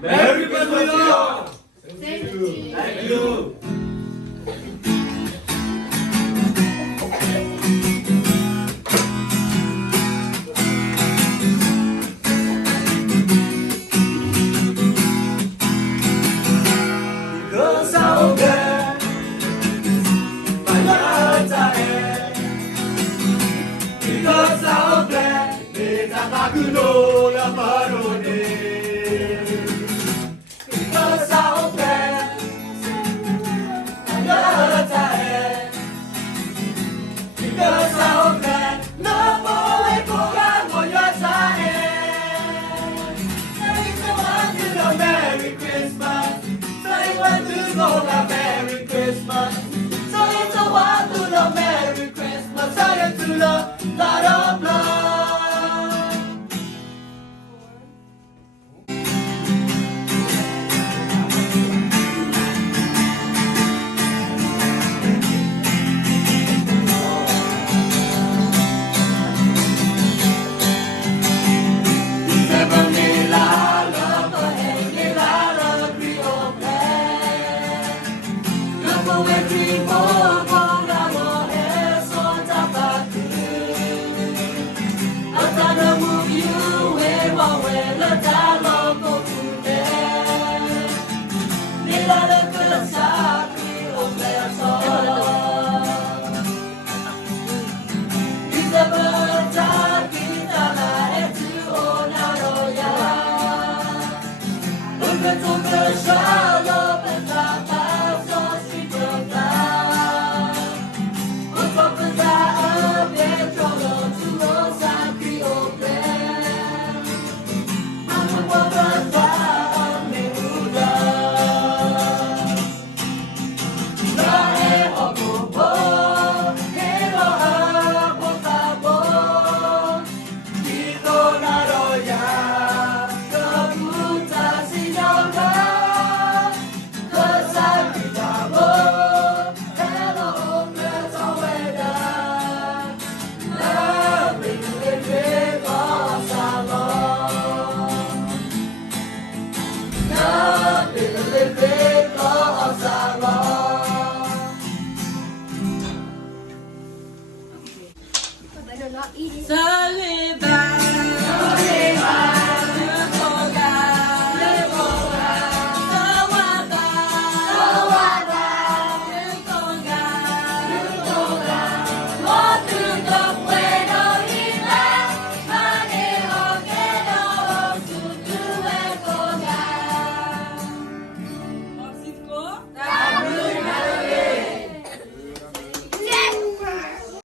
Merry Christmas! Thank you. Because I'm there, my heart I am. Because I'm there, it's a magnolia parody. Because I'm there, my heart I am. Because I'm there, no more forget what you're saying. Say someone to the Merry Christmas. Say one to the Merry Christmas. Say someone to the Merry Christmas. Say it to the God of love. Sorry.